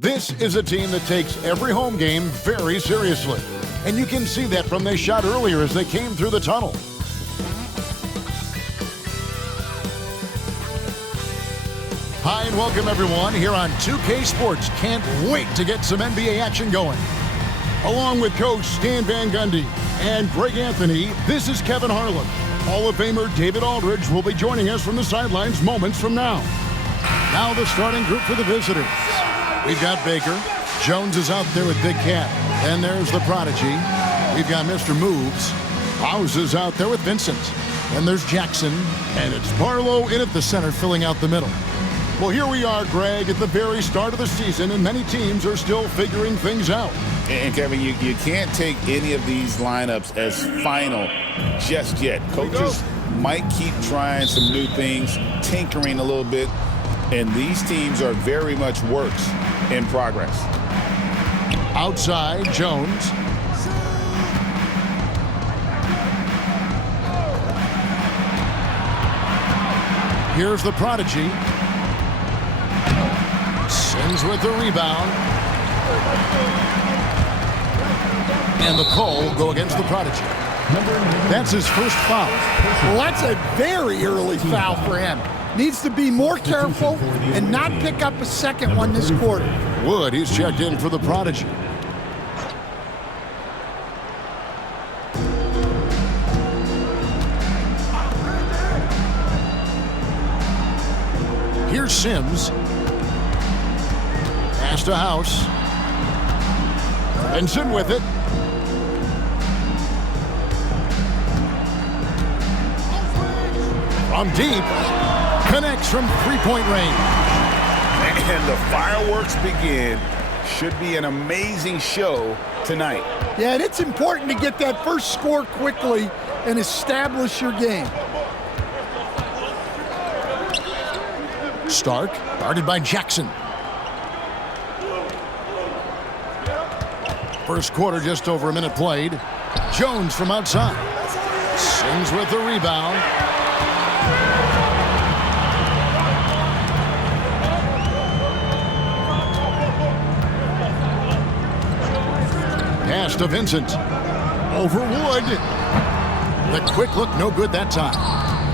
This is a team that takes every home game very seriously. And you can see that from their shot earlier as they came through the tunnel. Hi and welcome everyone here on 2K Sports. Can't wait to get some NBA action going. Along with Coach Stan Van Gundy and Greg Anthony, this is Kevin Harlan. Hall of Famer David Aldridge will be joining us from the sidelines moments from now. Now the starting group for the visitors. We've got Baker. Jones is out there with Big Cat. And there's the prodigy. We've got Mr. Moves. House is out there with Vincent. And there's Jackson. And it's Barlow in at the center filling out the middle. Well, here we are, Greg, at the very start of the season, and many teams are still figuring things out. And, Kevin, you can't take any of these lineups as final just yet. Coaches might keep trying some new things, tinkering a little bit, and these teams are very much works in progress. Outside, Jones. Here's the prodigy. Sims with the rebound. And the call will go against the prodigy. That's his first foul. Well, that's a very early foul for him. Needs to be more careful and not pick up a second one this quarter. Wood, he's checked in for the prodigy. Here's Sims. Pass to House. Benson with it. From deep. Connects from three-point range. And the fireworks begin. Should be an amazing show tonight. Yeah, and it's important to get that first score quickly and establish your game. Stark, guarded by Jackson. First quarter, just over a minute played. Jones from outside. Sims with the rebound. Pass to Vincent. Over Wood. The quick look, no good that time.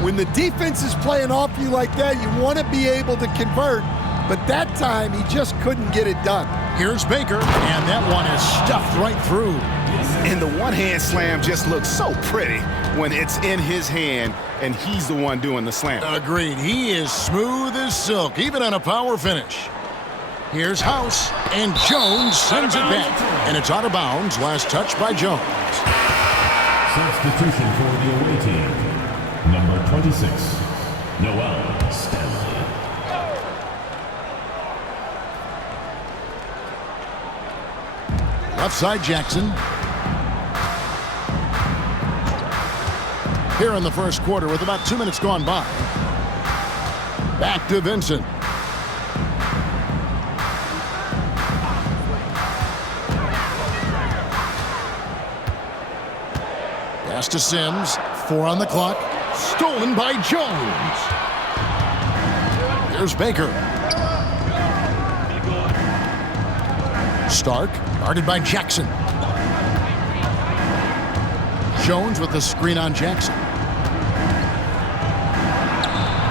When the defense is playing off you like that, you want to be able to convert, but that time he just couldn't get it done. Here's Baker, and that one is stuffed right through. And the one-hand slam just looks so pretty when it's in his hand and he's the one doing the slam. Agreed. He is smooth as silk, even on a power finish. Here's House, and Jones sends it back. And it's out of bounds. Last touch by Jones. Substitution for the away team. Number 26, Noel Stanley. Left side, Jackson. Here in the first quarter with about 2 minutes gone by. Back to Vincent. Pass to Sims. 4 on the clock. Stolen by Jones. Here's Baker. Stark, guarded by Jackson. Jones with the screen on Jackson.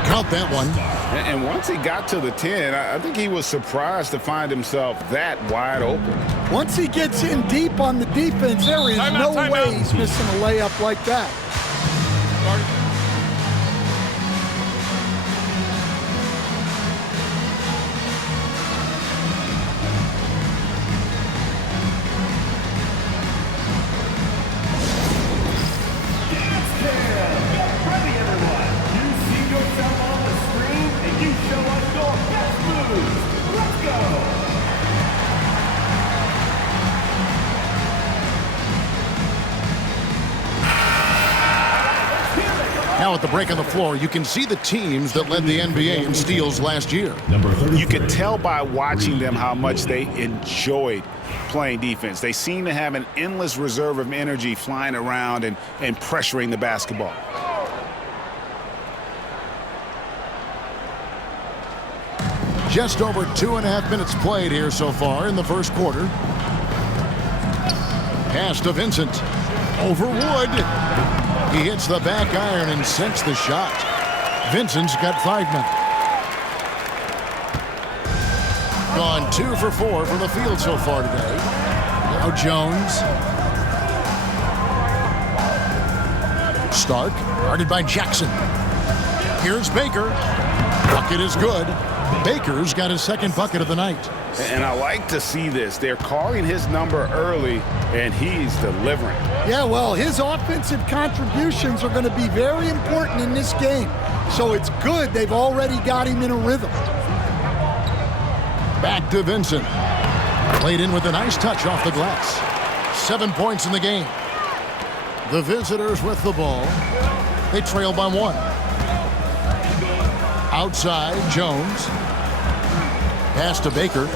Count that one. And once he got to the 10, I think he was surprised to find himself that wide open. Once he gets in deep on the defense, there is no way he's missing a layup like that. Now at the break on the floor, you can see the teams that led the NBA in steals last year. You could tell by watching them how much they enjoyed playing defense. They seem to have an endless reserve of energy flying around and pressuring the basketball. Just over 2.5 minutes played here so far in the first quarter. Pass to Vincent. Over Wood. He hits the back iron and sinks the shot. Vincent's got 5 now. Gone 2 for 4 from the field so far today. Now Jones. Stark, guarded by Jackson. Here's Baker. Bucket is good. Baker's got his second bucket of the night. And I like to see this. They're calling his number early, and he's delivering. Yeah, well, his offensive contributions are going to be very important in this game. So it's good they've already got him in a rhythm. Back to Vincent. Played in with a nice touch off the glass. 7 points in the game. The visitors with the ball. They trail by 1. Outside, Jones. Pass to Baker.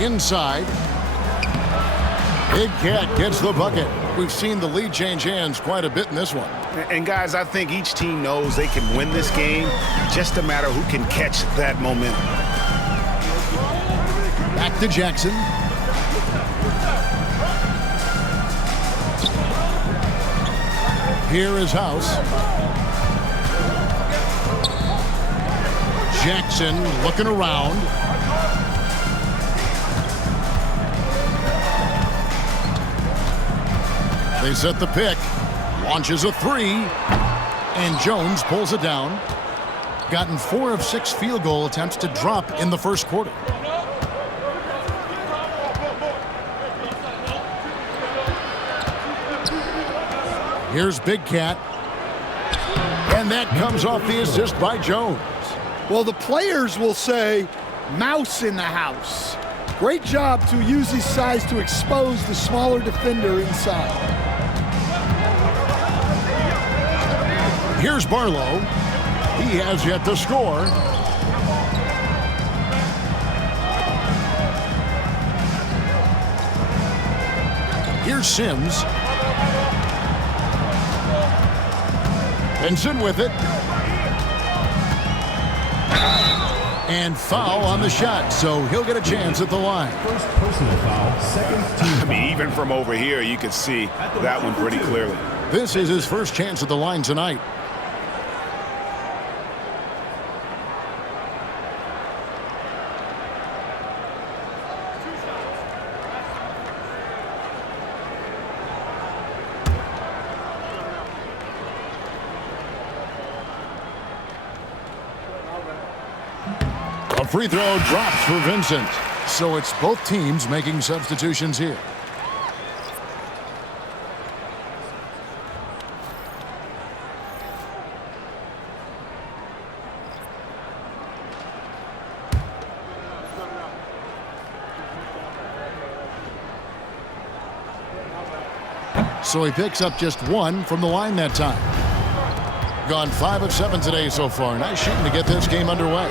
Inside. Big Cat gets the bucket. We've seen the lead change hands quite a bit in this one. And guys, I think each team knows they can win this game. Just a matter who can catch that momentum. Back to Jackson. Here is House. Jackson looking around. They set the pick. Launches a 3. And Jones pulls it down. Gotten 4 of 6 field goal attempts to drop in the first quarter. Here's Big Cat. And that comes off the assist by Jones. Well, the players will say, mouse in the house. Great job to use his size to expose the smaller defender inside. Here's Barlow. He has yet to score. Here's Sims. Benson with it. And foul on the shot, so he'll get a chance at the line. First personal foul, second team foul. I mean, even from over here, you can see that one pretty clearly. This is his first chance at the line tonight. A free throw drops for Vincent. So it's both teams making substitutions here. So he picks up just 1 from the line that time. Gone 5 of 7 today so far. Nice shooting to get this game underway.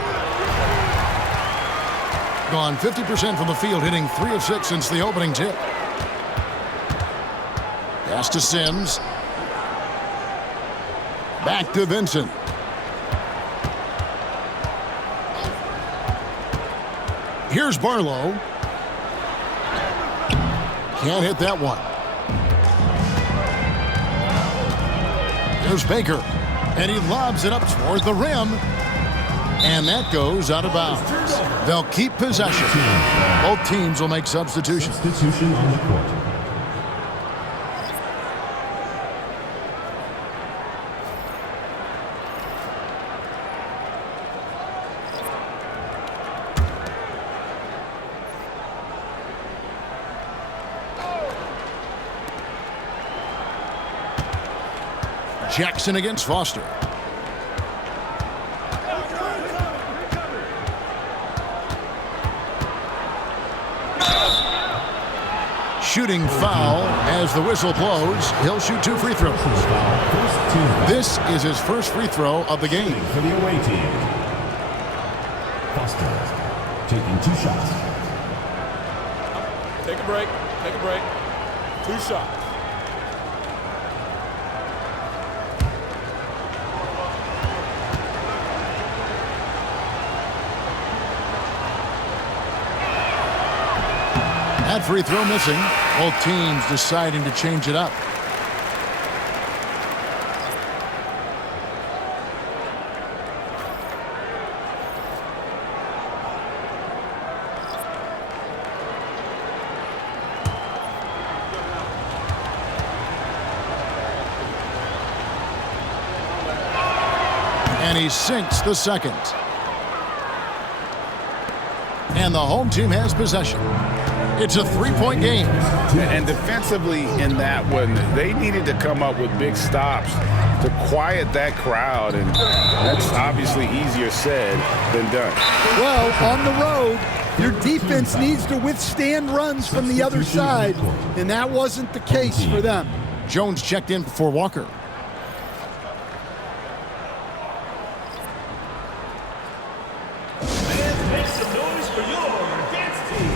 Gone 50% from the field, hitting 3 of 6 since the opening tip. Pass to Sims. Back to Vincent. Here's Barlow. Can't hit that one. There's Baker. And he lobs it up toward the rim. And that goes out of bounds. They'll keep possession. Both teams will make substitutions. Substitution on the court. Jackson against Foster. Shooting foul as the whistle blows. He'll shoot 2 free throws. This is his first free throw of the game. For the away team. Foster taking 2 shots. Take a break. Take a break. 2 shots. That free throw missing. Both teams deciding to change it up. And he sinks the second. And the home team has possession. It's a three-point game. And defensively in that one, they needed to come up with big stops to quiet that crowd, and that's obviously easier said than done. Well, on the road, your defense needs to withstand runs from the other side, and that wasn't the case for them. Jones checked in for Walker. Make some noise for your dance team.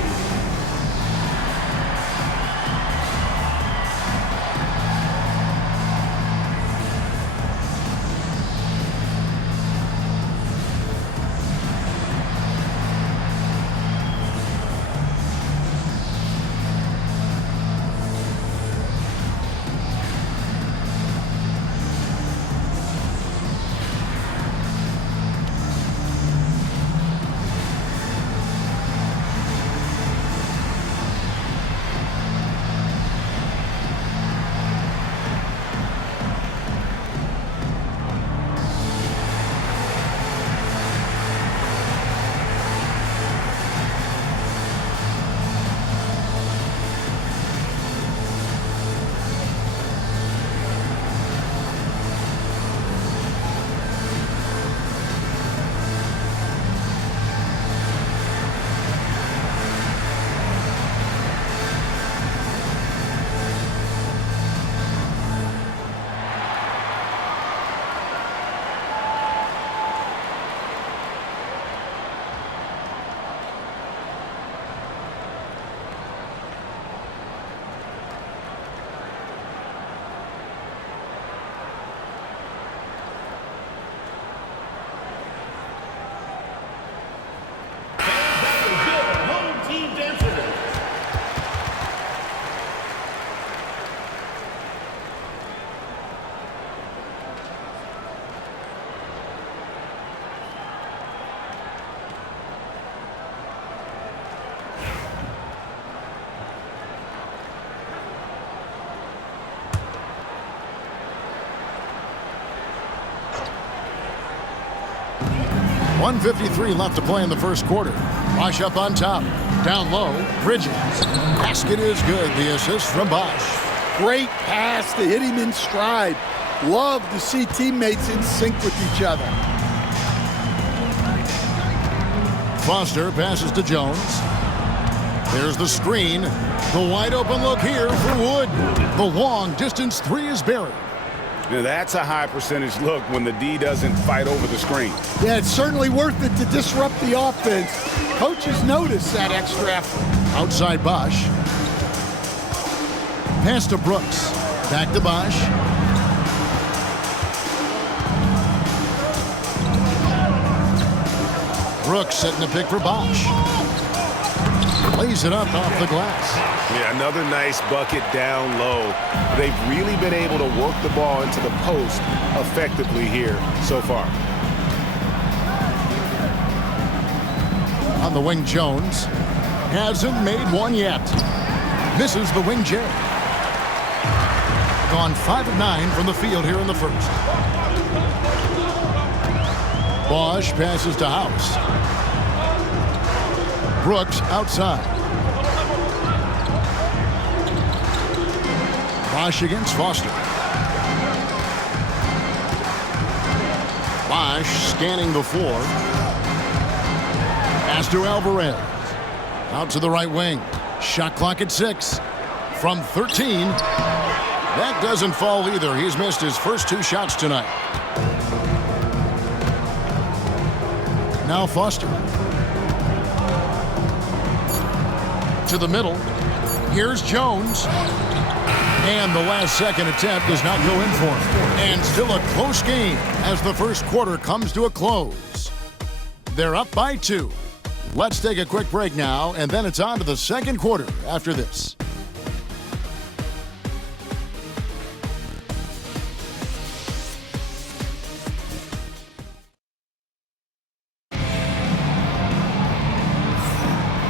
.153 left to play in the first quarter. Bosch up on top. Down low, Bridges. Basket is good. The assist from Bosch. Great pass to hit him in stride. Love to see teammates in sync with each other. Foster passes to Jones. There's the screen. The wide open look here for Wood. The long distance three is buried. Now that's a high percentage look when the D doesn't fight over the screen. Yeah, it's certainly worth it to disrupt the offense. Coaches notice that extra effort. Outside Bosch. Pass to Brooks. Back to Bosch. Brooks setting a pick for Bosch. Lays it up off the glass. Yeah, another nice bucket down low. They've really been able to work the ball into the post effectively here so far. On the wing, Jones hasn't made one yet. Misses the wing J. Gone 5 of 9 from the field here in the first. Bosch passes to House. Brooks outside. Bosch against Foster. Bosch scanning the floor. Pass to Alvarez. Out to the right wing. Shot clock at 6. From 13. That doesn't fall either. He's missed his first 2 shots tonight. Now Foster. To the middle. Here's Jones. And the last second attempt does not go in for him. And still a close game as the first quarter comes to a close. They're up by 2. Let's take a quick break now, and then it's on to the second quarter after this.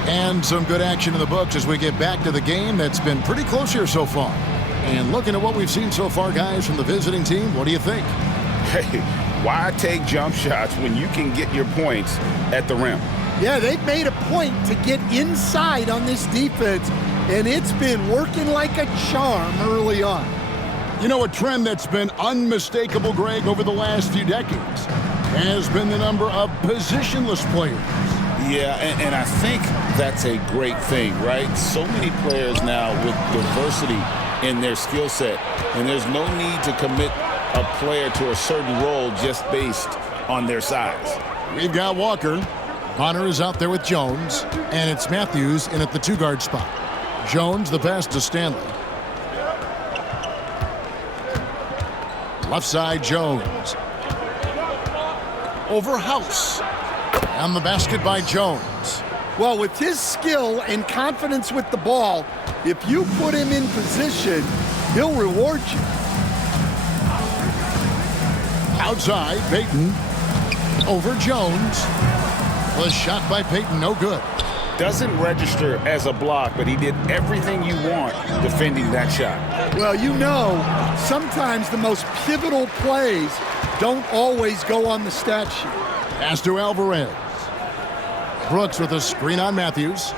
And some good action in the books as we get back to the game that's been pretty close here so far. And looking at what we've seen so far, guys, from the visiting team, what do you think? Hey, why take jump shots when you can get your points at the rim? Yeah, they've made a point to get inside on this defense, and it's been working like a charm early on. You know, a trend that's been unmistakable, Greg, over the last few decades has been the number of positionless players. Yeah, and I think that's a great thing, right? So many players now with diversity in their skill set, and there's no need to commit a player to a certain role just based on their size. We've got Walker. Connor is out there with Jones, and it's Matthews in at the two-guard spot. Jones, the pass to Stanley. Left side, Jones. Over House. And the basket by Jones. Well, with his skill and confidence with the ball, if you put him in position, he'll reward you. Outside, Payton. Over Jones. The shot by Payton, no good. Doesn't register as a block, but he did everything you want defending that shot. Well, you know, sometimes the most pivotal plays don't always go on the stat sheet. Pass to Alvarez. Brooks with a screen on Matthews.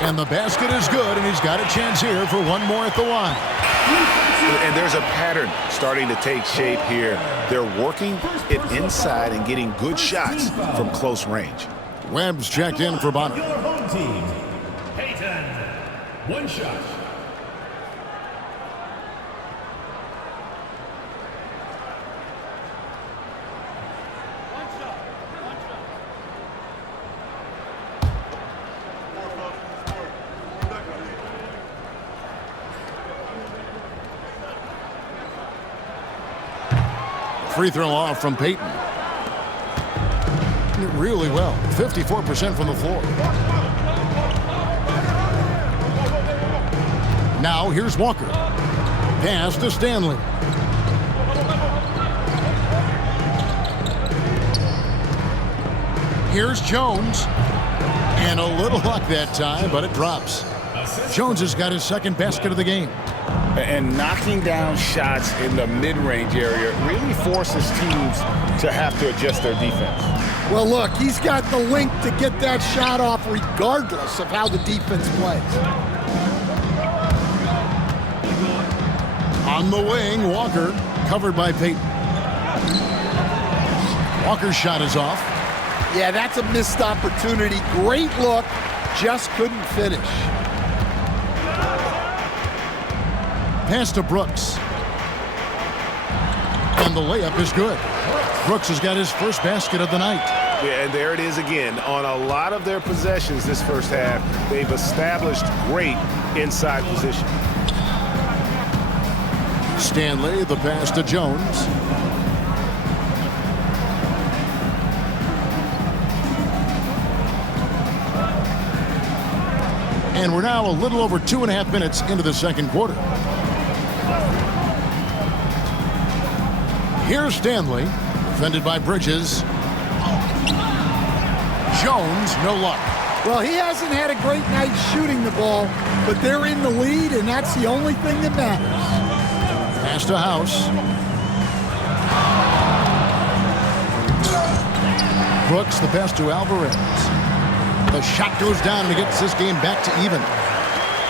And the basket is good, and he's got a chance here for one more at the line. And there's a pattern starting to take shape here. They're working it inside and getting good shots from close range. Webb's checked in for Bonner. Your home team, Peyton. One shot. Free throw off from Payton. Really well. 54% from the floor. Now here's Walker. Pass to Stanley. Here's Jones. And a little luck that time, but it drops. Jones has got his second basket of the game. And knocking down shots in the mid-range area really forces teams to have to adjust their defense. Well, look, he's got the length to get that shot off regardless of how the defense plays. On the wing, Walker, covered by Payton. Walker's shot is off. Yeah, that's a missed opportunity. Great look, just couldn't finish. Pass to Brooks. And the layup is good. Brooks has got his first basket of the night. Yeah, and there it is again. On a lot of their possessions this first half, they've established great inside position. Stanley, the pass to Jones. And we're now a little over 2.5 minutes into the second quarter. Here's Stanley, defended by Bridges. Jones, no luck. Well, he hasn't had a great night shooting the ball, but they're in the lead, and that's the only thing that matters. Pass to House. Brooks, the pass to Alvarez. The shot goes down and he gets this game back to even.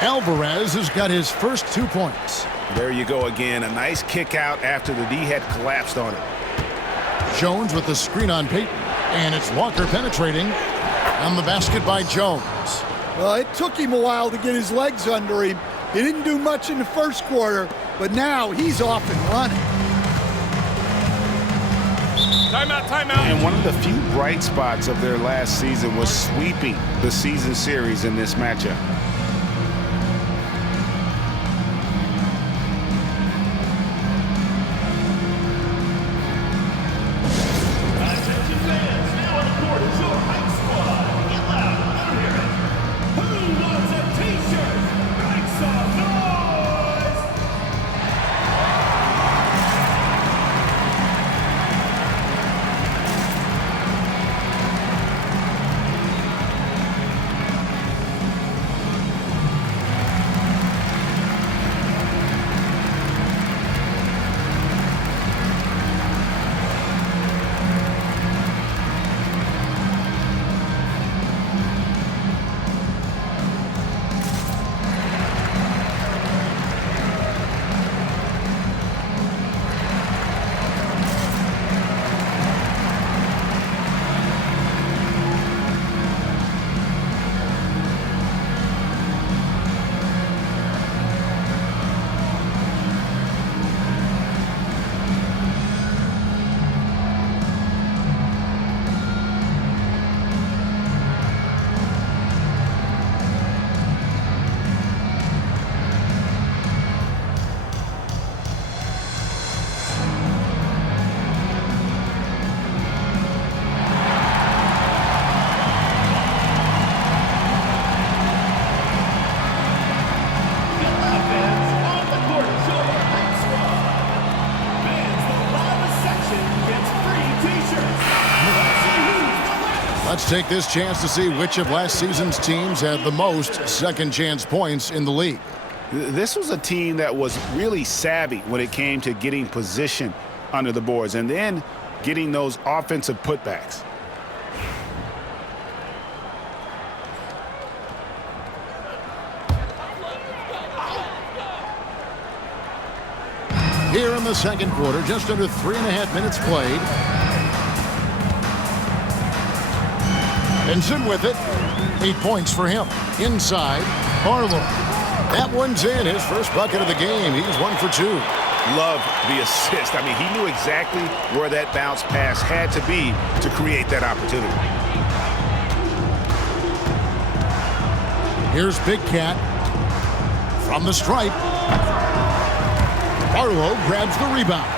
Alvarez has got his first 2 points. There you go again. A nice kick out after the D had collapsed on it. Jones with the screen on Payton. And it's Walker penetrating. On the basket by Jones. Well, it took him a while to get his legs under him. He didn't do much in the first quarter, but now he's off and running. Timeout, timeout. And one of the few bright spots of their last season was sweeping the season series in this matchup. take this chance to see which of last season's teams had the most second chance points in the league. This was a team that was really savvy when it came to getting position under the boards and then getting those offensive putbacks. Here in the second quarter, just under 3.5 minutes played. Benson with it. 8 points for him. Inside, Harlow. That one's in. His first bucket of the game. He's 1 for 2. Love the assist. I mean, he knew exactly where that bounce pass had to be to create that opportunity. Here's Big Cat from the stripe. Harlow grabs the rebound.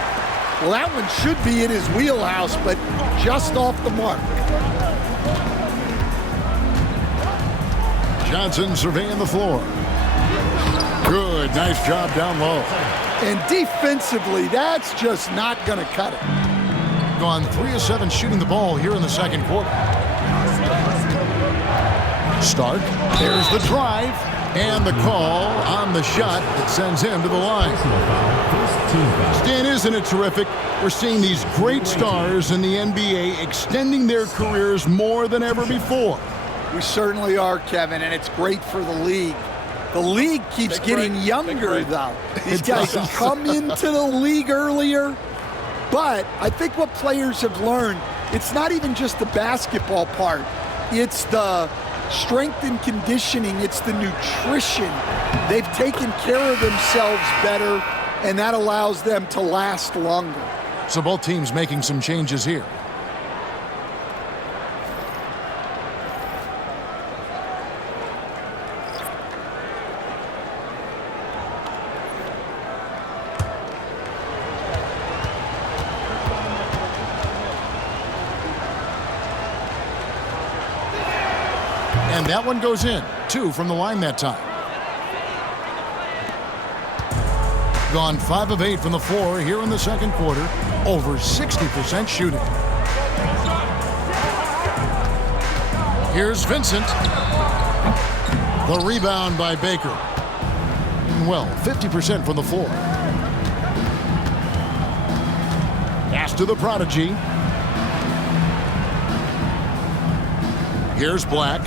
Well, that one should be in his wheelhouse, but just off the mark. Johnson surveying the floor. Good, nice job down low. And defensively, that's just not going to cut it. Gone 3 of 7 shooting the ball here in the second quarter. Stark, there's the drive, and the call on the shot that sends him to the line. Stan, isn't it terrific? We're seeing these great stars in the NBA extending their careers more than ever before. We certainly are, Kevin, and it's great for the league. The league keeps getting younger, though. These guys come into the league earlier, but I think what players have learned, it's not even just the basketball part. It's the strength and conditioning. It's the nutrition. They've taken care of themselves better, and that allows them to last longer. So both teams making some changes here. And that one goes in. 2 from the line that time. Gone 5 of 8 from the floor here in the second quarter. Over 60% shooting. Here's Vincent. The rebound by Baker. Well, 50% from the floor. Pass to the prodigy. Here's Black.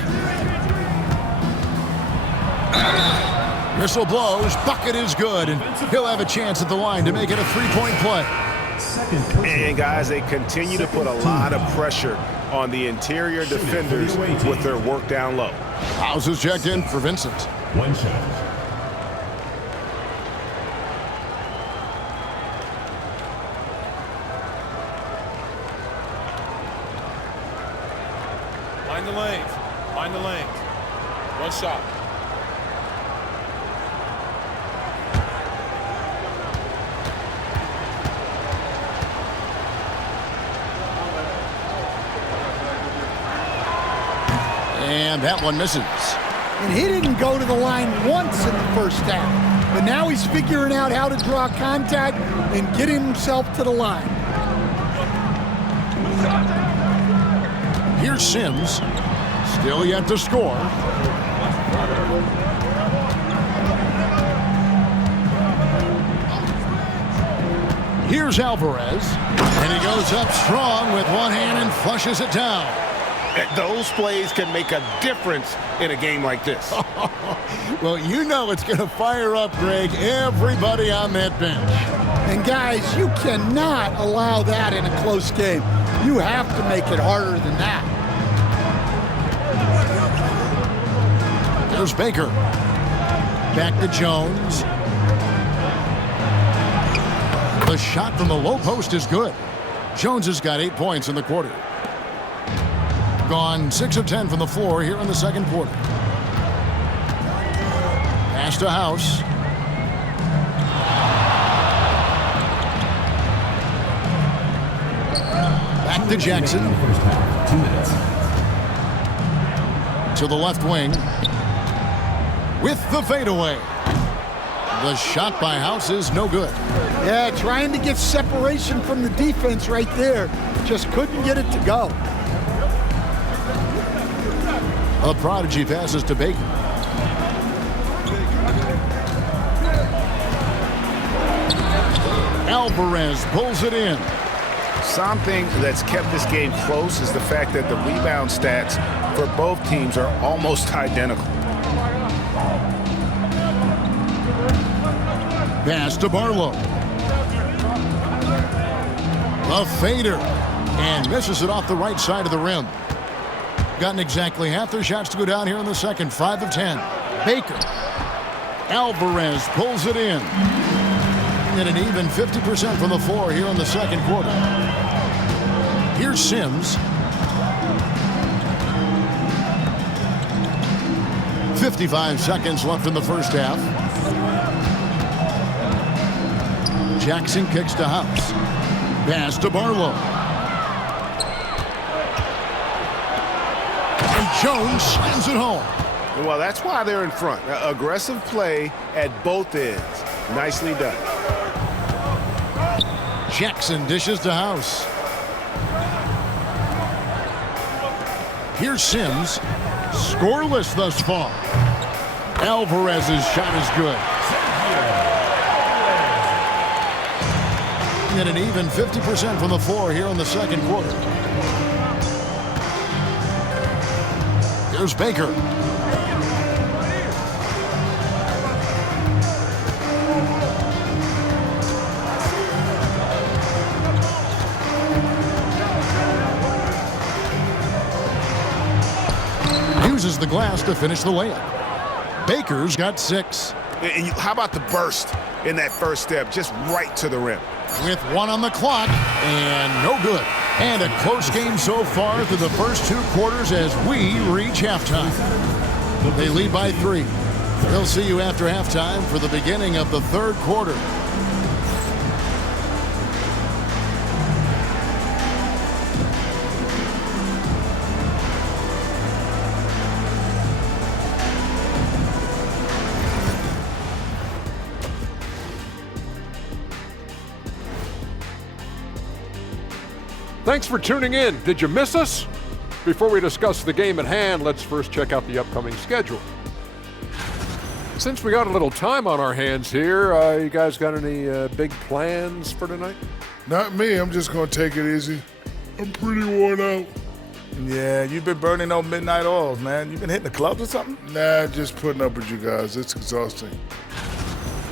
Whistle blows, bucket is good, and he'll have a chance at the line to make it a 3-point play. And guys, they continue to put a lot of pressure on the interior defenders with their work down low. House is checked in for Vincent. 1 shot. Find the lanes. Find the lanes. 1 shot. And that one misses. And he didn't go to the line once in the first half. But now he's figuring out how to draw contact and get himself to the line. Here's Sims. Still yet to score. Here's Alvarez. And he goes up strong with one hand and flushes it down. Those plays can make a difference in a game like this. Well, you know it's going to fire up, Greg, everybody on that bench. And guys, you cannot allow that in a close game. You have to make it harder than that. There's Baker. Back to Jones. The shot from the low post is good. Jones has got 8 points in the quarter. Gone 6 of 10 from the floor here in the second quarter. Pass to House. Back to Jackson. First half, 2 minutes. To the left wing. With the fadeaway. The shot by House is no good. Yeah, trying to get separation from the defense right there. Just couldn't get it to go. A prodigy passes to Baker. Alvarez pulls it in. Something that's kept this game close is the fact that the rebound stats for both teams are almost identical. Pass to Barlow. A fader. And misses it off the right side of the rim. Gotten exactly half their shots to go down here in the second. 5 of 10. Baker. Alvarez pulls it in. And an even 50% from the floor here in the second quarter. Here's Sims. 55 seconds left in the first half. Jackson kicks to House. Pass to Barlow. And Jones slams it home. Well, that's why they're in front. Aggressive play at both ends. Nicely done. Jackson dishes to House. Here's Sims. Scoreless thus far. Alvarez's shot is good. And an even 50% from the floor here in the second quarter. Here's Baker. Uses the glass to finish the layup. Baker's got 6. And how about the burst in that first step, just right to the rim? With 1 on the clock, and no good. And a close game so far through the first 2 quarters as we reach halftime. They lead by 3. They'll see you after halftime for the beginning of the third quarter. Thanks for tuning in. Did you miss us? Before we discuss the game at hand, let's first check out the upcoming schedule. Since we got a little time on our hands here, you guys got any big plans for tonight? Not me. I'm just going to take it easy. I'm pretty worn out. Yeah, you've been burning those midnight oils, man. You been hitting the clubs or something? Nah, just putting up with you guys. It's exhausting.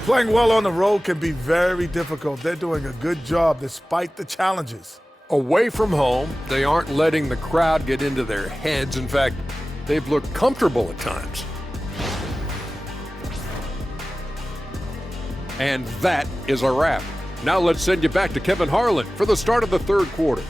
Playing well on the road can be very difficult. They're doing a good job despite the challenges. Away from home, they aren't letting the crowd get into their heads. In fact, they've looked comfortable at times. And that is a wrap. Now let's send you back to Kevin Harlan for the start of the third quarter.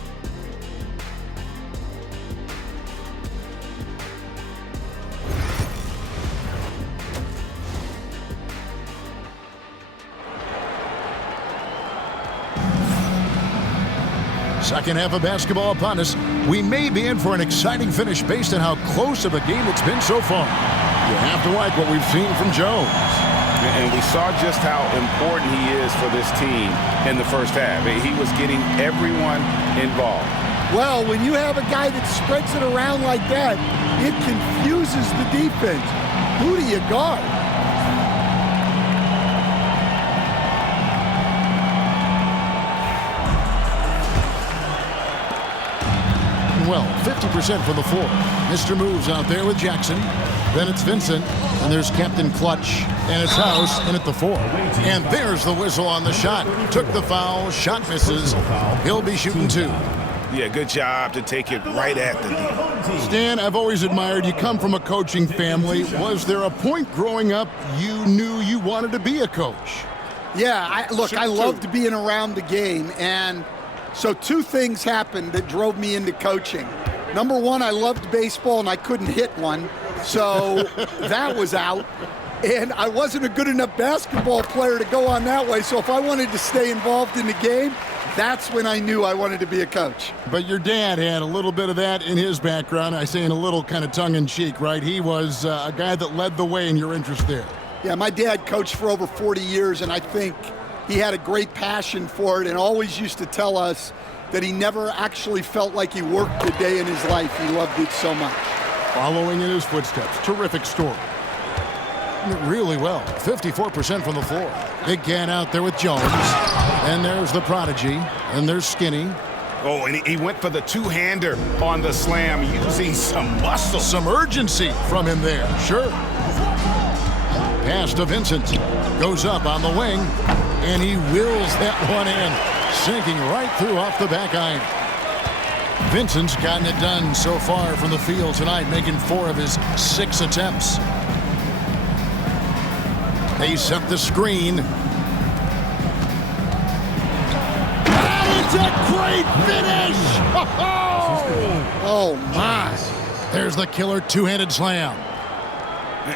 Second half of basketball upon us. We may be in for an exciting finish based on how close of a game it's been so far. You have to like what we've seen from Jones. And we saw just how important he is for this team in the first half. He was getting everyone involved. Well, when you have a guy that spreads it around like that, it confuses the defense. Who do you guard? Well, 50% from the floor. Mr. Moves out there with Jackson. Then it's Vincent, and there's Captain Clutch, and it's House in at the 4. And there's the whistle on the shot. Took the foul, shot misses. He'll be shooting 2. Yeah, good job to take it right at the D. Stan, I've always admired you come from a coaching family. Was there a point growing up you knew you wanted to be a coach? Yeah, I loved being around the game, and so 2 things happened that drove me into coaching. Number 1, I loved baseball and I couldn't hit one, so that was out. And I wasn't a good enough basketball player to go on that way, so if I wanted to stay involved in the game, that's when I knew I wanted to be a coach. But your dad had a little bit of that in his background. I say in a little kind of tongue-in-cheek, right? He was a guy that led the way in your interest there. Yeah, my dad coached for over 40 years, and I think he had a great passion for it and always used to tell us that he never actually felt like he worked a day in his life. He loved it so much. Following in his footsteps. Terrific story. Really well. 54% from the floor. Big can out there with Jones. And there's the prodigy. And there's Skinny. Oh, and he went for the two-hander on the slam, using some muscle. Some urgency from him there. Sure. Pass to Vincent. Goes up on the wing. And he wills that one in. Sinking right through off the back iron. Vincent's gotten it done so far from the field tonight, making 4 of his 6 attempts. They set the screen. And it's a great finish! Oh, my. There's the killer two-handed slam.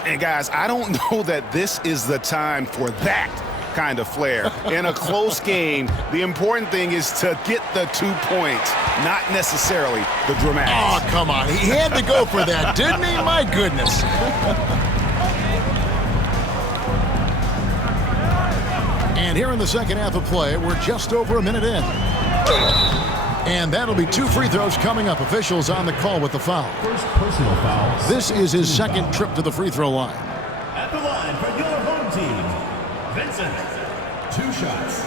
And guys, I don't know that this is the time for that kind of flair. In a close game, the important thing is to get the 2 points, not necessarily the dramatics. Oh, come on. He had to go for that, didn't he? My goodness. And here in the second half of play, we're just over a minute in. And that'll be 2 free throws coming up. Officials on the call with the foul. First personal foul. This is his second trip to the free throw line. At the line for your home team, Vincent. 2 shots.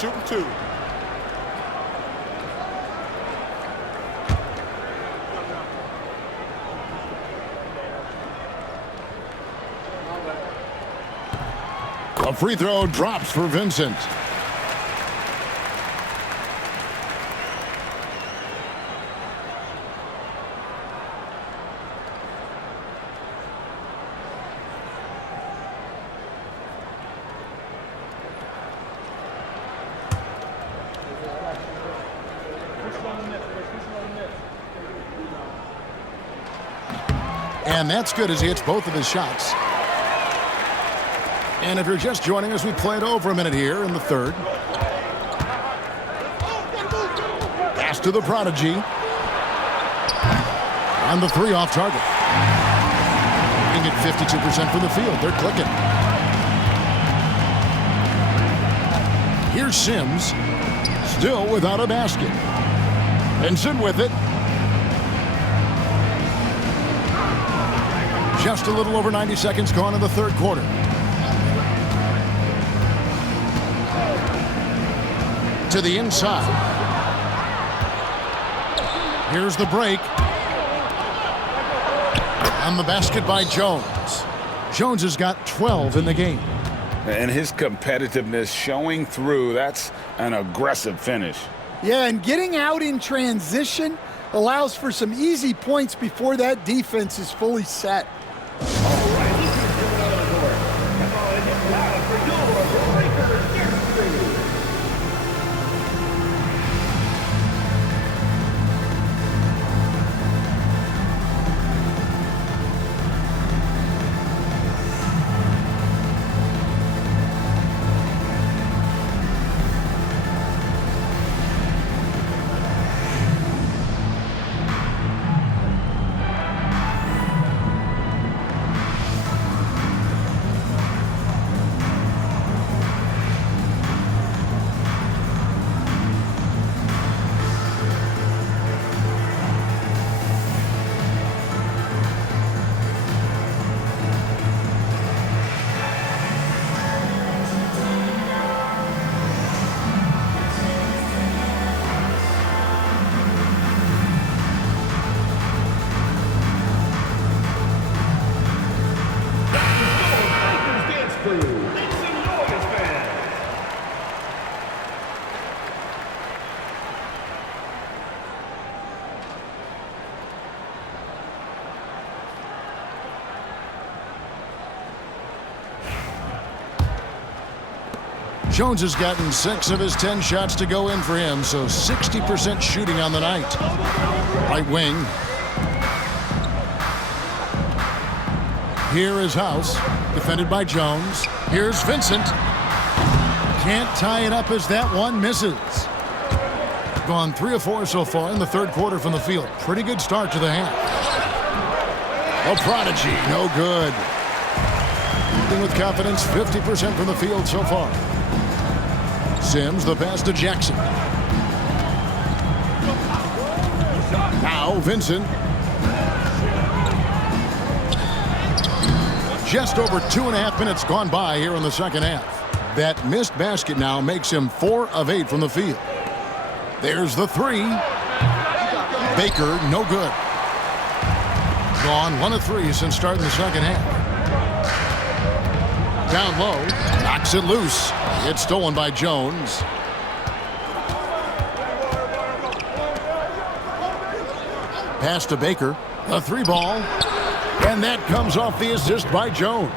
Shooting 2. A free throw drops for Vincent. And that's good as he hits both of his shots. And if you're just joining us, we played over a minute here in the third. Pass to the prodigy. On the 3 off target. Looking at 52% from the field. They're clicking. Here's Sims. Still without a basket. Vincent with it. Just a little over 90 seconds gone in the third quarter. To the inside. Here's the break. On the basket by Jones. Jones has got 12 in the game. And his competitiveness showing through. That's an aggressive finish. Yeah, and getting out in transition allows for some easy points before that defense is fully set. Jones has gotten 6 of his 10 shots to go in for him, so 60% shooting on the night. Right wing. Here is House, defended by Jones. Here's Vincent. Can't tie it up as that one misses. Gone 3 of 4 so far in the third quarter from the field. Pretty good start to the half. A prodigy, no good. Shooting with confidence, 50% from the field so far. Sims, the pass to Jackson. Now Vincent. Just over 2.5 minutes gone by here in the second half. That missed basket now makes him 4 of 8 from the field. There's the three. Baker, no good. Gone 1 of 3 since starting the second half. Down low, knocks it loose. It's stolen by Jones. Pass to Baker, a 3 ball. And that comes off the assist by Jones.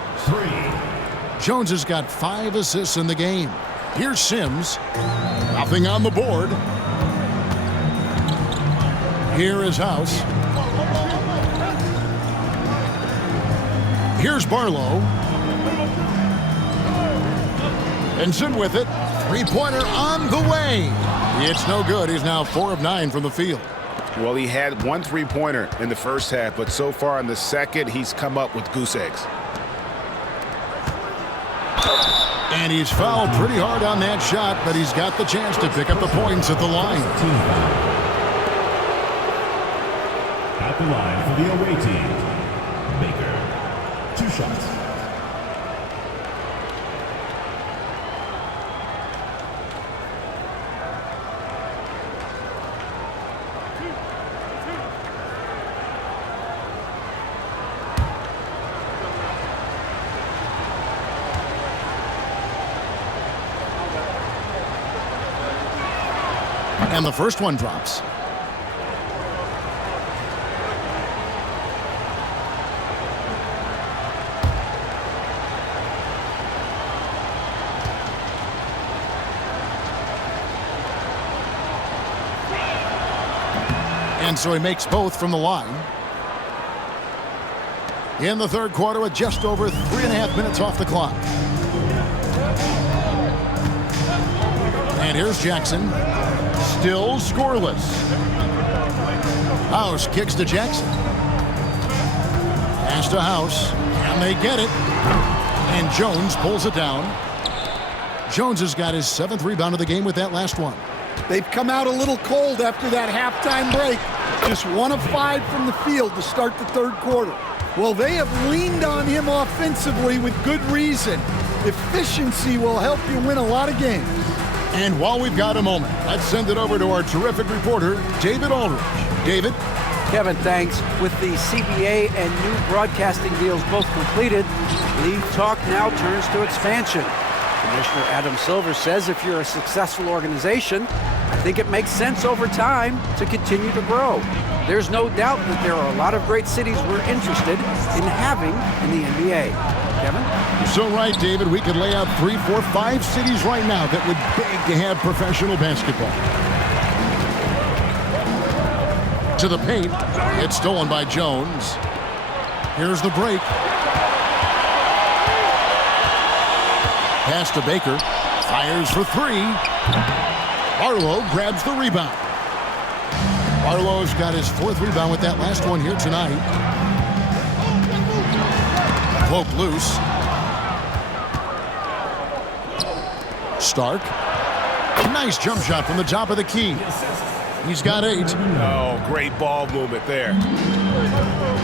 Jones has got 5 assists in the game. Here's Sims. Nothing on the board. Here is House. Here's Barlow. Vincent with it. 3-pointer on the way. It's no good. He's now 4 of 9 from the field. Well, he had 1 3-pointer in the first half, but so far in the second, he's come up with goose eggs. And he's fouled pretty hard on that shot, but he's got the chance to pick up the points at the line. At the line for the away team, Baker. 2 shots. And the first one drops. And so he makes both from the line. In the third quarter with just over 3.5 minutes off the clock. And here's Jackson. Still scoreless. House kicks to Jackson. Pass to House. And they get it. And Jones pulls it down. Jones has got his 7th rebound of the game with that last one. They've come out a little cold after that halftime break. Just 1 of 5 from the field to start the third quarter. Well, they have leaned on him offensively with good reason. Efficiency will help you win a lot of games. And while we've got a moment, let's send it over to our terrific reporter, David Aldridge. David? Kevin, thanks. With the CBA and new broadcasting deals both completed, league talk now turns to expansion. Commissioner Adam Silver says if you're a successful organization, I think it makes sense over time to continue to grow. There's no doubt that there are a lot of great cities we're interested in having in the NBA. Kevin? You're so right, David. We could lay out 3, 4, 5 cities right now that would beg to have professional basketball. To the paint. It's stolen by Jones. Here's the break. Pass to Baker. Fires for 3. Barlow grabs the rebound. Barlow's got his 4th rebound with that last one here tonight. Poke loose. Stark. Nice jump shot from the top of the key. He's got 8. Oh, great ball movement there.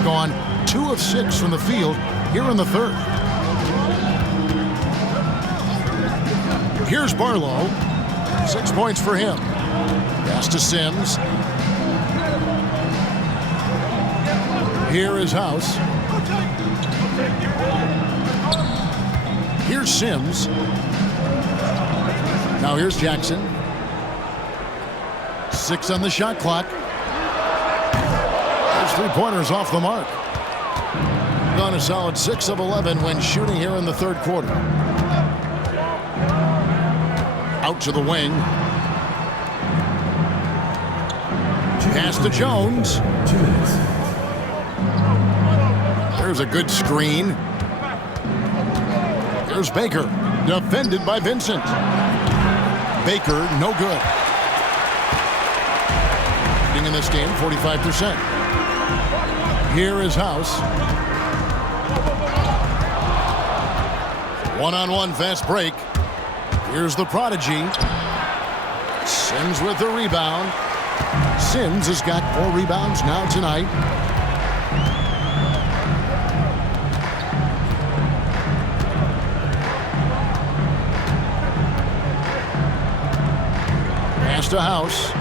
Gone 2 of 6 from the field here in the third. Here's Barlow. 6 points for him. Pass to Sims. Here is House. Here's Sims. Now here's Jackson. 6 on the shot clock. Those 3-pointers off the mark. Gone a solid 6 of 11 when shooting here in the third quarter. Out to the wing. Pass to Jones. There's a good screen. There's Baker. Defended by Vincent. Baker, no good. In this game, 45%. Here is House. One-on-one fast break. Here's the prodigy. Sims with the rebound. Sims has got 4 rebounds now tonight. Pass to House.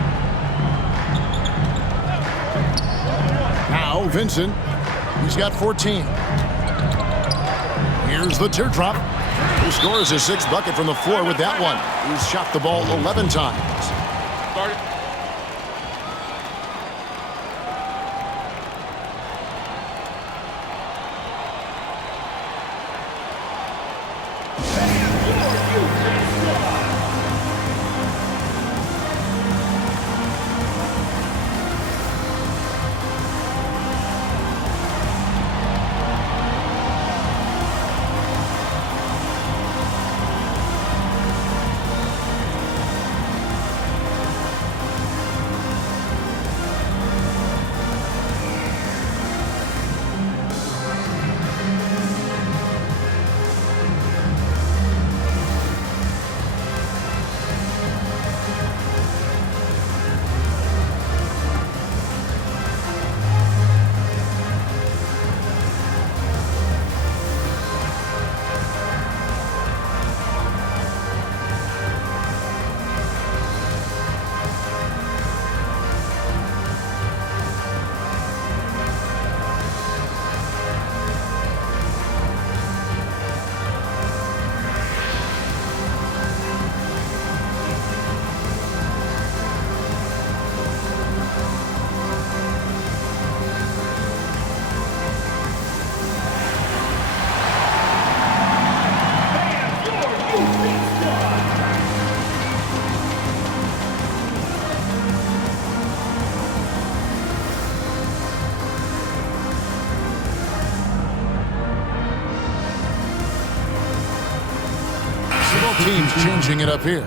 Now Vincent. He's got 14. Here's the teardrop. Who scores his 6th bucket from the floor with that one. He's shot the ball 11 times. Teams changing it up here.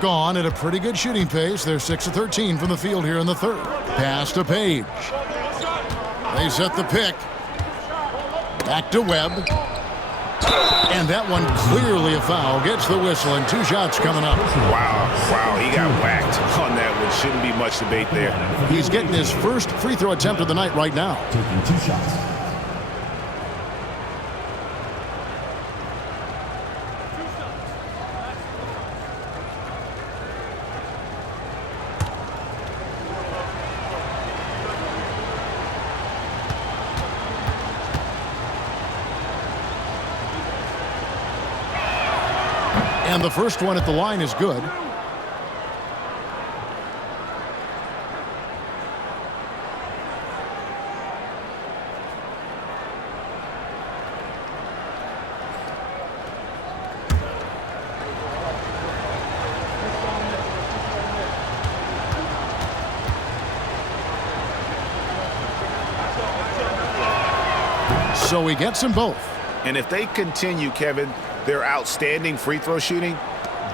Gone at a pretty good shooting pace. They're 6 of 13 from the field here in the 3rd. Pass to Page. They set the pick. Back to Webb. And that one clearly a foul. Gets the whistle and 2 shots coming up. Wow, he got whacked on that one. Shouldn't be much debate there. He's getting his first free throw attempt of the night right now. Taking 2 shots. And the first one at the line is good. So he gets them both. And if they continue, Kevin, their outstanding free throw shooting,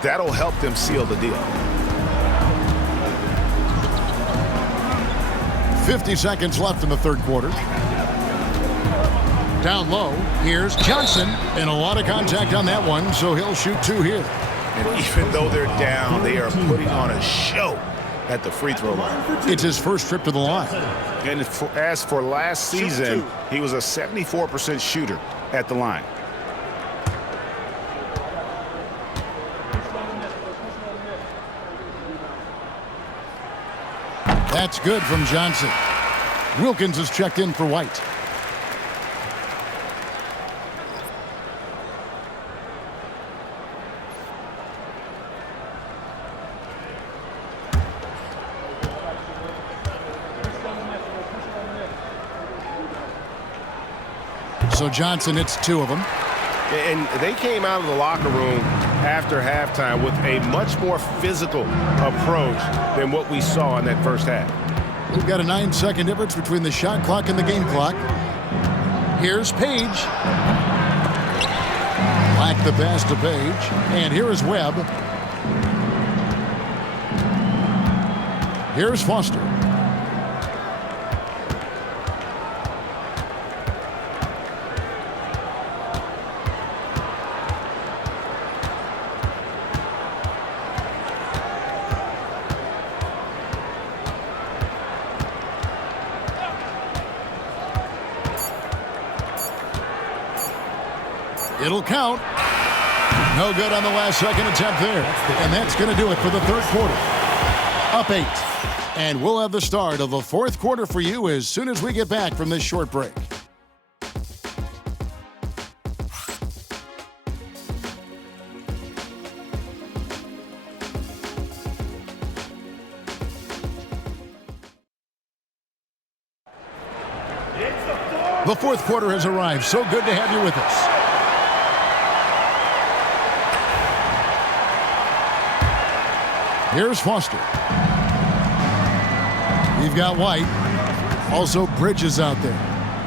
that'll help them seal the deal. 50 seconds left in the 3rd quarter. Down low, here's Johnson. And a lot of contact on that one, so he'll shoot 2 here. And even though they're down, they are putting on a show at the free throw line. It's his first trip to the line. And as for last season, he was a 74% shooter at the line. That's good from Johnson. Wilkins is checked in for White. So Johnson hits 2 of them. And they came out of the locker room after halftime with a much more physical approach than what we saw in that first half. We've got a 9-second difference between the shot clock and the game clock. Here's Page. Black the pass to Page. And here is Webb. Here's Foster. It'll count. No good on the last second attempt there. And that's going to do it for the third quarter. Up 8. And we'll have the start of the fourth quarter for you as soon as we get back from this short break. The fourth quarter has arrived. So good to have you with us. Here's Foster. You've got White. Also Bridges out there.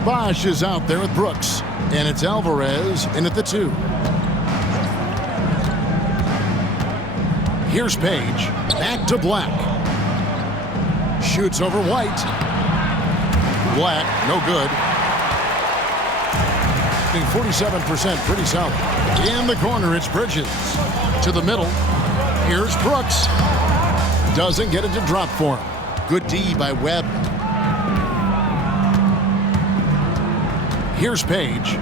Bosch is out there with Brooks. And it's Alvarez in at the 2. Here's Page. Back to Black. Shoots over White. Black, no good. 47%, pretty solid. In the corner, it's Bridges. To the middle. Here's Brooks. Doesn't get it to drop for him. Good D by Webb. Here's Page.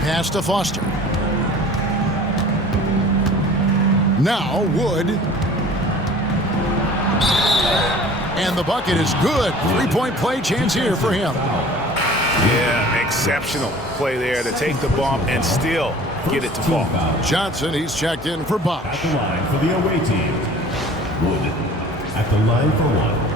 Pass to Foster. Now Wood. And the bucket is good. 3-point play chance here for him. Yeah, exceptional play there to take the bump and still get it to fall. Johnson, he's checked in for Bosch. At the line for the away team. Wood at the line for 1.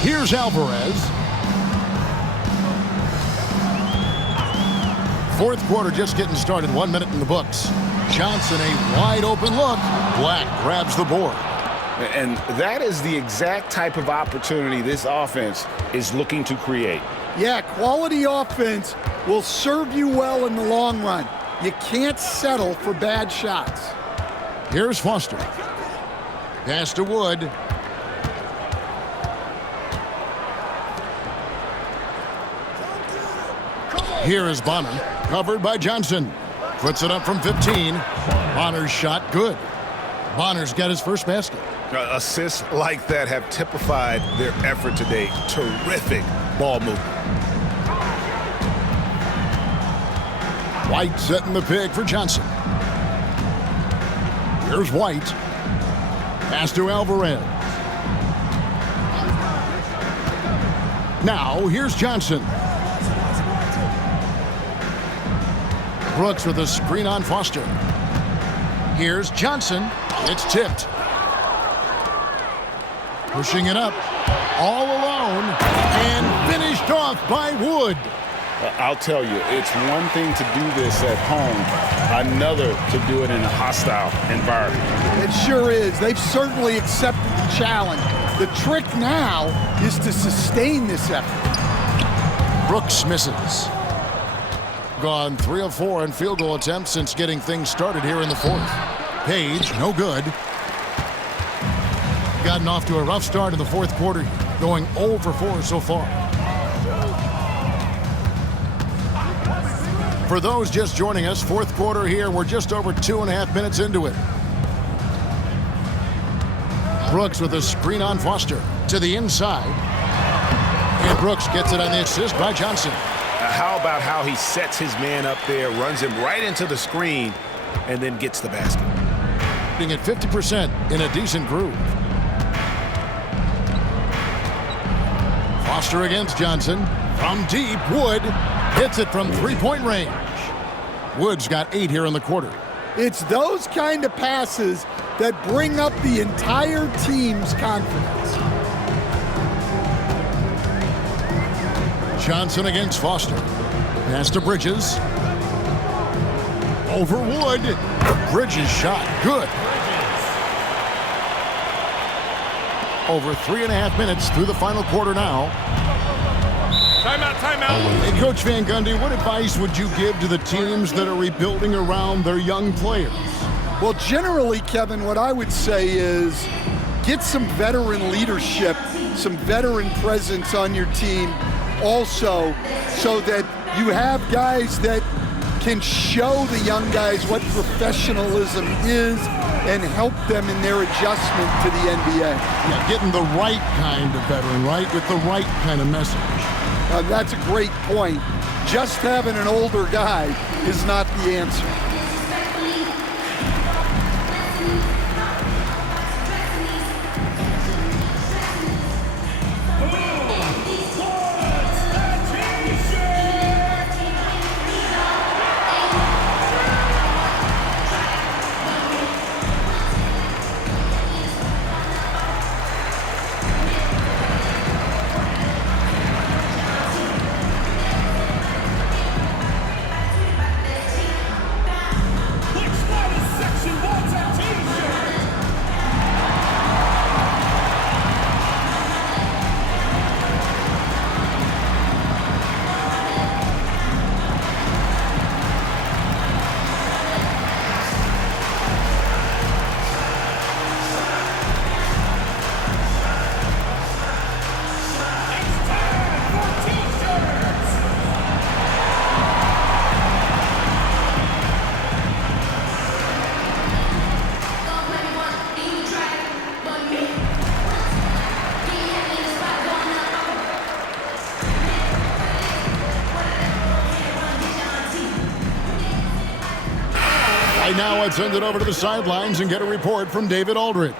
Here's Alvarez. Fourth quarter just getting started. 1 minute in the books. Johnson, a wide open look. Black grabs the board. And that is the exact type of opportunity this offense is looking to create. Yeah, quality offense will serve you well in the long run. You can't settle for bad shots. Here's Foster. Pass to Wood. Here is Bonner, covered by Johnson. Puts it up from 15. Bonner's shot, good. Bonner's got his first basket. Assists like that have typified their effort today. Terrific ball movement. White setting the pick for Johnson. Here's White. Pass to Alvarez. Now, here's Johnson. Brooks with a screen on Foster. Here's Johnson. It's tipped. Pushing it up. All alone. And finished off by Wood. I'll tell you, it's one thing to do this at home, another to do it in a hostile environment. It sure is. They've certainly accepted the challenge. The trick now is to sustain this effort. Brooks misses. Gone 3 of 4 in field goal attempts since getting things started here in the fourth. Page, no good. Gotten off to a rough start in the fourth quarter, going 0 for 4 so far. For those just joining us, fourth quarter here, we're just over 2.5 minutes into it. Brooks with a screen on Foster to the inside. And Brooks gets it on the assist by Johnson. How about how he sets his man up there, runs him right into the screen, and then gets the basket. Being at 50% in a decent groove. Foster against Johnson. From deep, Wood hits it from 3-point range. Wood's got 8 here in the quarter. It's those kind of passes that bring up the entire team's confidence. Johnson against Foster. Pass to Bridges. Over Wood. Bridges shot. Good. Over 3.5 minutes through the final quarter now. Timeout, timeout. Hey, Coach Van Gundy, what advice would you give to the teams that are rebuilding around their young players? Well, generally, Kevin, what I would say is get some veteran leadership, some veteran presence on your team also, so that you have guys that can show the young guys what professionalism is and help them in their adjustment to the NBA. Yeah, getting the right kind of veteran, right? With the right kind of message. That's a great point. Just having an older guy is not the answer. Now I'd send it over to the sidelines and get a report from David Aldridge.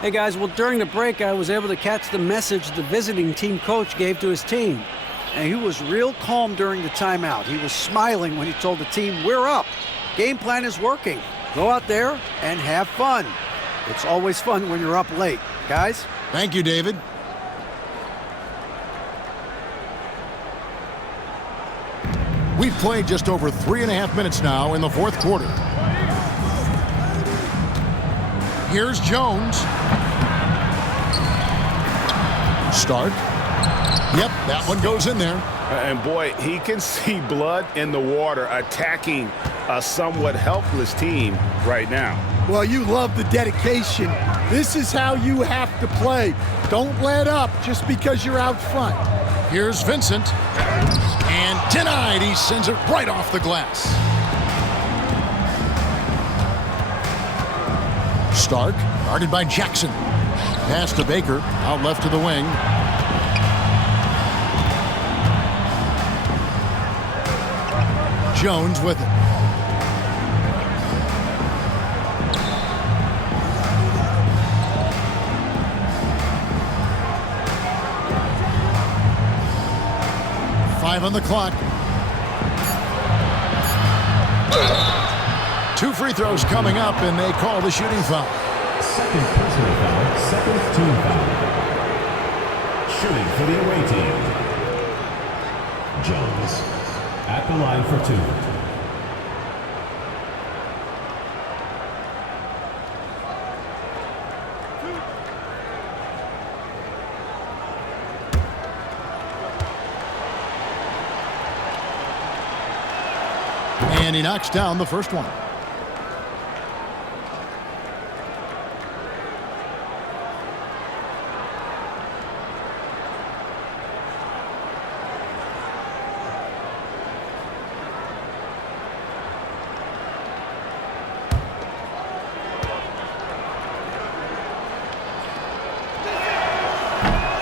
Hey guys, well during the break I was able to catch the message the visiting team coach gave to his team. And he was real calm during the timeout. He was smiling when he told the team, we're up. Game plan is working. Go out there and have fun. It's always fun when you're up late. Guys? Thank you, David. We've played just over 3.5 minutes now in the fourth quarter. Here's Jones. Stark. Yep, that one goes in there. And boy, he can see blood in the water attacking a somewhat helpless team right now. Well, you love the dedication. This is how you have to play. Don't let up just because you're out front. Here's Vincent. And denied. He sends it right off the glass. Stark, guarded by Jackson. Pass to Baker, out left to the wing. Jones with it. Five on the clock. 2 free throws coming up, and they call the shooting foul. Second personal foul, second team foul. Shooting for the away team. Jones at the line for 2. And he knocks down the first one.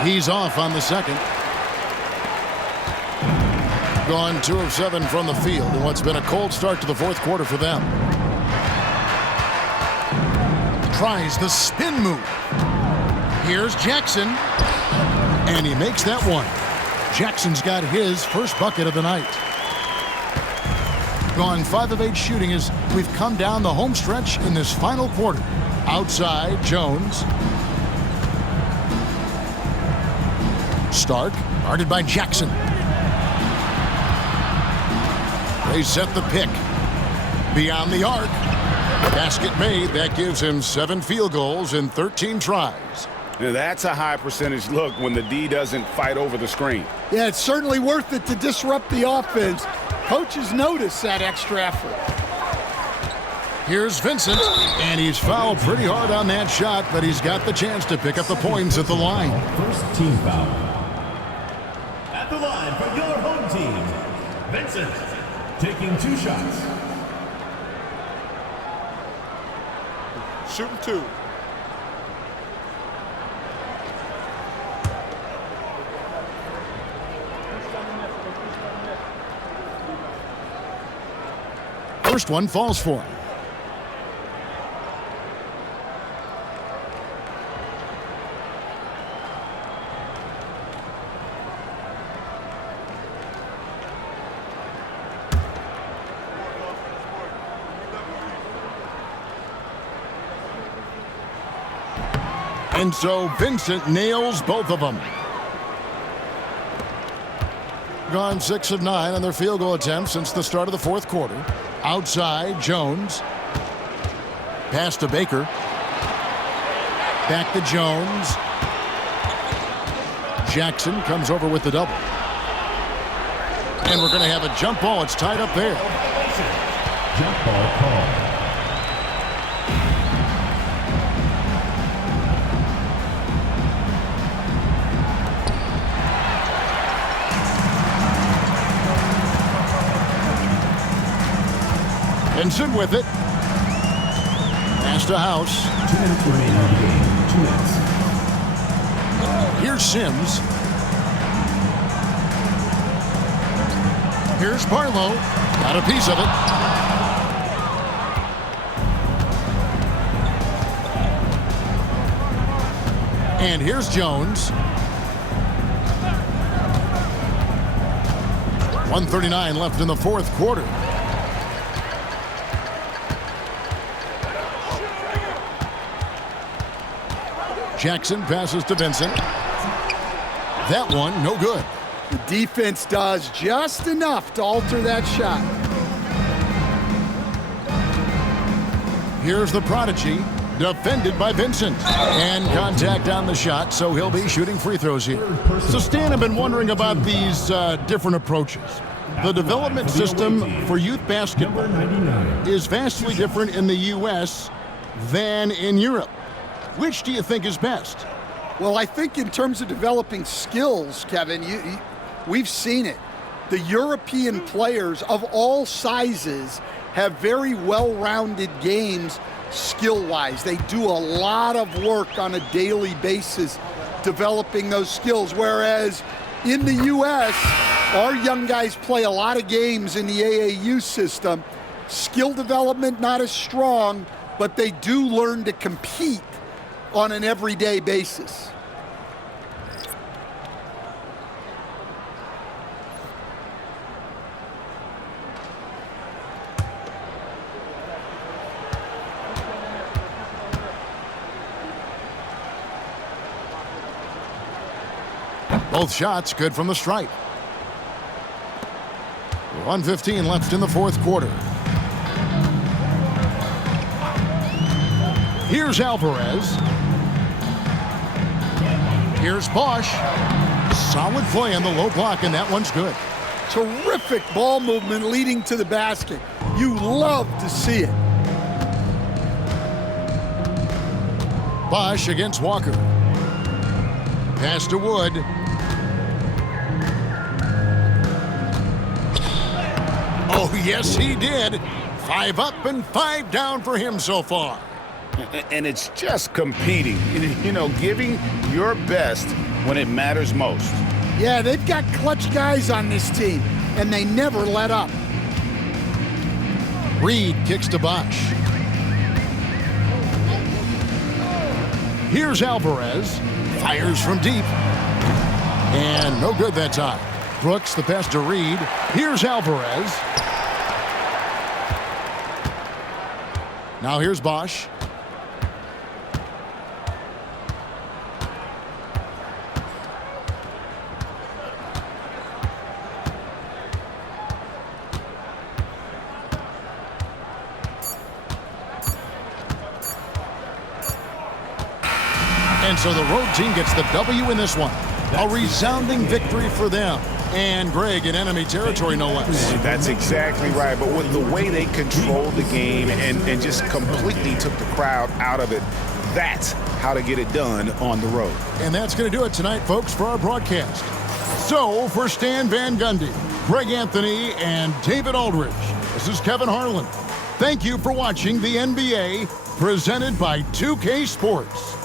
He's off on the second. Gone 2 of 7 from the field in what's been a cold start to the fourth quarter for them. Tries the spin move. Here's Jackson. And he makes that one. Jackson's got his first bucket of the night. gone 5 of 8 shooting as we've come down the home stretch in this final quarter. Outside, Jones. Stark, guarded by Jackson. They set the pick. Beyond the arc. Basket made. That gives him 7 field goals in 13 tries. Now that's a high percentage look when the D doesn't fight over the screen. Yeah, it's certainly worth it to disrupt the offense. Coaches notice that extra effort. Here's Vincent, and he's fouled pretty hard on that shot, but he's got the chance to pick up the points at the line. First team foul. At the line for your home team, Vincent, taking 2 shots. Shooting 2. First one falls for him. And so Vincent nails both of them. Gone 6 of 9 on their field goal attempts since the start of the fourth quarter. Outside, Jones. Pass to Baker. Back to Jones. Jackson comes over with the double. And we're going to have a jump ball. It's tied up there. Jump ball call. Vincent with it. Pass to House. 2 minutes remaining in the game. 2 minutes. Here's Sims. Here's Barlow. Got a piece of it. And here's Jones. 1:39 left in the fourth quarter. Jackson passes to Vincent. That one, no good. The defense does just enough to alter that shot. Here's the prodigy, defended by Vincent. And contact on the shot, so he'll be shooting free throws here. So Stan, I've been wondering about these different approaches. The development system for youth basketball is vastly different in the U.S. than in Europe. Which do you think is best? Well, I think in terms of developing skills, Kevin, we've seen it. The European players of all sizes have very well-rounded games skill-wise. They do a lot of work on a daily basis developing those skills, whereas in the U.S., our young guys play a lot of games in the AAU system. Skill development not as strong, but they do learn to compete on an everyday basis. Both shots good from the stripe. 1:15 left in the fourth quarter. Here's Alvarez. Here's Bosch. Solid play on the low block, and that one's good. Terrific ball movement leading to the basket. You love to see it. Bosch against Walker. Pass to Wood. Oh, yes, he did. 5 up and 5 down for him so far. And it's just competing, you know, giving your best when it matters most. Yeah, they've got clutch guys on this team, and they never let up. Reed kicks to Bosch. Here's Alvarez. Fires from deep. And no good that time. Brooks, the pass to Reed. Here's Alvarez. Now here's Bosch. And so the road team gets the W in this one. A resounding victory for them. And Greg, in enemy territory, no less. That's exactly right. But with the way they controlled the game and just completely took the crowd out of it, that's how to get it done on the road. And that's going to do it tonight, folks, for our broadcast. So, for Stan Van Gundy, Greg Anthony, and David Aldridge, this is Kevin Harlan. Thank you for watching the NBA, presented by 2K Sports.